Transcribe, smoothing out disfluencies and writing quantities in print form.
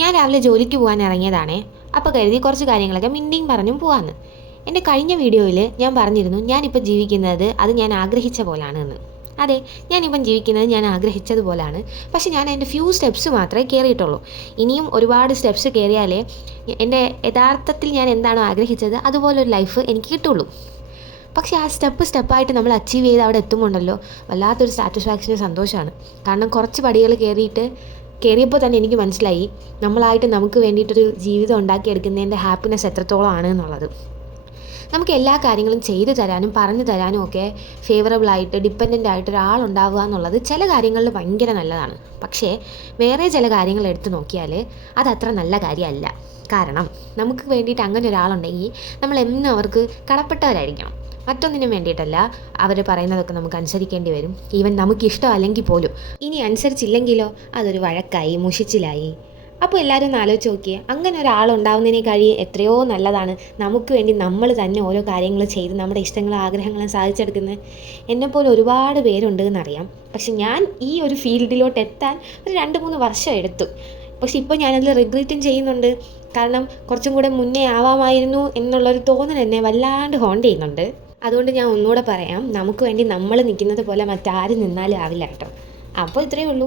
ഞാൻ രാവിലെ ജോലിക്ക് പോകാൻ ഇറങ്ങിയതാണേ. അപ്പോൾ കരുതി കുറച്ച് കാര്യങ്ങളൊക്കെ മിണ്ടിയും പറഞ്ഞും പോകാമെന്ന്. എൻ്റെ കഴിഞ്ഞ വീഡിയോയിൽ ഞാൻ പറഞ്ഞിരുന്നു ഞാനിപ്പോൾ ജീവിക്കുന്നത് അത് ഞാൻ ആഗ്രഹിച്ച പോലാണ് എന്ന്. അതെ, ഞാനിപ്പം ജീവിക്കുന്നത് ഞാൻ ആഗ്രഹിച്ചതുപോലാണ്. പക്ഷെ ഞാൻ അതിൻ്റെ ഫ്യൂ സ്റ്റെപ്സ് മാത്രമേ കയറിയിട്ടുള്ളൂ. ഇനിയും ഒരുപാട് സ്റ്റെപ്സ് കയറിയാലേ എൻ്റെ യഥാർത്ഥത്തിൽ ഞാൻ എന്താണോ ആഗ്രഹിച്ചത് അതുപോലൊരു ലൈഫ് എനിക്ക് കിട്ടുള്ളൂ. പക്ഷേ ആ സ്റ്റെപ്പായിട്ട് നമ്മൾ അച്ചീവ് ചെയ്ത് അവിടെ എത്തുമ്പോണ്ടല്ലോ വല്ലാത്തൊരു സാറ്റിസ്ഫാക്ഷനും സന്തോഷമാണ്. കാരണം കുറച്ച് പടികൾ കയറിയപ്പോൾ തന്നെ എനിക്ക് മനസ്സിലായി നമ്മളായിട്ട് നമുക്ക് വേണ്ടിയിട്ടൊരു ജീവിതം ഉണ്ടാക്കിയെടുക്കുന്നതിൻ്റെ ഹാപ്പിനെസ് എത്രത്തോളം ആണ് എന്നുള്ളത്. നമുക്ക് എല്ലാ കാര്യങ്ങളും ചെയ്തു തരാനും പറഞ്ഞു തരാനും ഒക്കെ ഫേവറബിളായിട്ട് ഡിപ്പെൻഡൻ്റ് ആയിട്ട് ഒരാളുണ്ടാവുക എന്നുള്ളത് ചില കാര്യങ്ങളിൽ ഭയങ്കര നല്ലതാണ്. പക്ഷേ വേറെ ചില കാര്യങ്ങൾ എടുത്തു നോക്കിയാൽ അതത്ര നല്ല കാര്യമല്ല. കാരണം നമുക്ക് വേണ്ടിയിട്ട് അങ്ങനെ ഒരാളുണ്ടെങ്കിൽ നമ്മൾ എന്നും അവർക്ക് കടപ്പെട്ടവരായിരിക്കണം. മറ്റൊന്നിനും വേണ്ടിയിട്ടല്ല. അവർ പറയുന്നതൊക്കെ നമുക്ക് അനുസരിക്കേണ്ടി വരും, ഈവൻ നമുക്കിഷ്ടമല്ലെങ്കിൽ പോലും. ഇനി അനുസരിച്ചില്ലെങ്കിലോ അതൊരു വഴക്കായി മുഷിച്ചിലായി. അപ്പോൾ എല്ലാവരും ഒന്ന് ആലോചിച്ച് നോക്കിയേ, അങ്ങനെ ഒരാളുണ്ടാവുന്നതിനേക്കാൾ എത്രയോ നല്ലതാണ് നമുക്ക് വേണ്ടി നമ്മൾ തന്നെ ഓരോ കാര്യങ്ങൾ ചെയ്ത് നമ്മുടെ ഇഷ്ടങ്ങളും ആഗ്രഹങ്ങളും സാധിച്ചെടുക്കുന്നത്. എന്നെപ്പോലെ ഒരുപാട് പേരുണ്ട് എന്നറിയാം. പക്ഷെ ഞാൻ ഈ ഒരു ഫീൽഡിലോട്ട് എത്താൻ ഒരു 2-3 വർഷം എടുത്തു. പക്ഷെ ഇപ്പോൾ ഞാനതിൽ റിഗ്രറ്റും ചെയ്യുന്നുണ്ട്. കാരണം കുറച്ചും കൂടെ മുന്നേ ആവാമായിരുന്നു എന്നുള്ളൊരു തോന്നൽ എന്നെ വല്ലാണ്ട് ഹോണ്ട് ചെയ്യുന്നുണ്ട്. അതുകൊണ്ട് ഞാൻ ഒന്നുകൂടെ പറയാം, നമുക്ക് വേണ്ടി നമ്മൾ നിൽക്കുന്നത് പോലെ മറ്റാരും നിന്നാലും ആവില്ല കേട്ടോ. അപ്പോൾ ഇത്രയേ ഉള്ളൂ.